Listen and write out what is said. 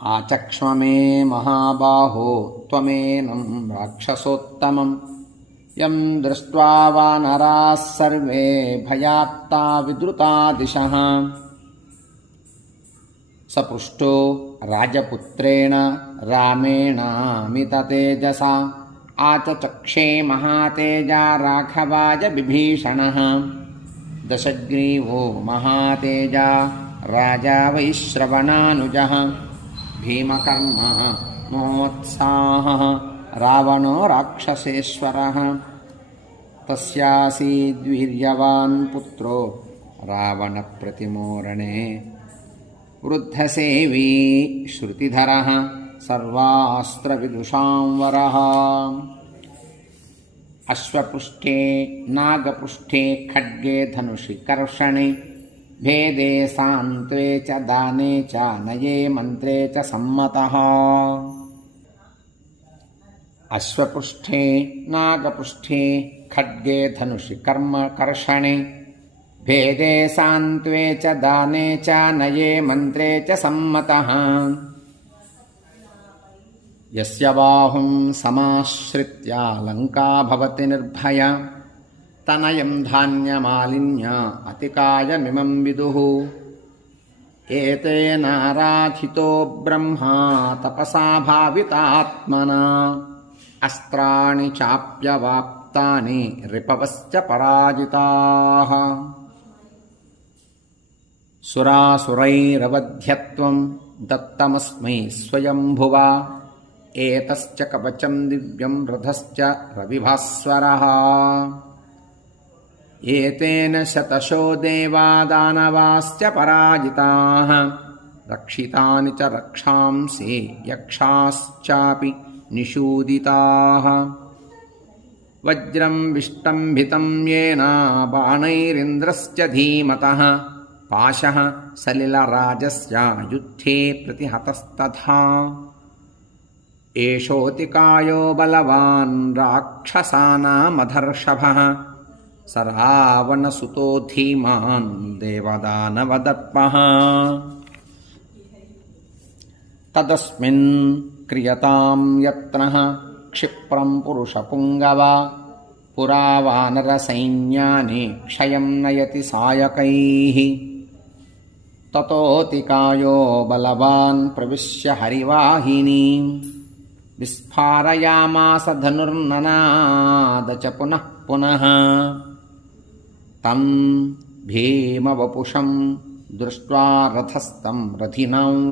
आचक्ष्म मे महाबाहो त्वमेनं राक्षसोत्तमं यं दृष्ट्वा वानराः सर्वे भयात्ता विद्रुता दिशः। सपृष्टो राजपुत्रेण रामेणामिततेजसा आचचक्षे महातेजा राघवाय विभीषणः। दशग्रीवो महातेजा राजा वैश्रवणानुजः भीमकर्मा महोत्साहः रावणो राक्षसेश्वरः। तस्यासीद्वीर्यवान् पुत्रो रावणप्रतिमोरणे वृद्धसेवी श्रुतिधरः सर्वास्त्रविदुषां वरः। अश्वपृष्ठे नागपृष्ठे खड्गे धनुषि कर्षणे भेदे सान्त्वे च दाने च नये मन्त्रे च सम्मतः। अश्वपृष्ठे नागपृष्ठे खड्गे धनुषि कर्षणे भेदे सान्त्वे च दाने च नये मन्त्रे च सम्मतः। यस्य बाहुं समाश्रित्य लङ्का भवति निर्भया तनयं धान्यमालिन्य अतिकायमिमं विदुः। एतेनाराधितो ब्रह्मा तपसा भावितात्मना अस्त्राणि चाप्यवाप्तानि रिपवश्च पराजिताः। सुरासुरैरवध्यत्वं दत्तमस्मै स्वयंभुवा एतश्च कवचं दिव्यं रथश्च रविभास्वरः। एतेन शतशो देवा दानवाश्च पराजिताः रक्षितानि च रक्षांसि यक्षाश्चापि निषूदिताः। वज्रं विष्टम्भितं येन बाणैरिन्द्रश्च धीमतः पाशः सलिलराजस्य युद्धे प्रतिहतस्तथा। एषोऽतिकायो बलवान् राक्षसानामधर्षभः स रावणसुतो धीमान् देवदानवदत्पः। तदस्मिन् क्रियतां यत्नः क्षिप्रं पुरुषपुङ्गव पुरा वानरसैन्यानि क्षयं नयति सायकैः। ततोऽतिकायो बलवान् प्रविश्य हरिवाहिनीं विस्फारयामास धनुर्ननाद च पुनः पुनः। तं भीमवपुषं दृष्ट्वा रथस्थं रथिनां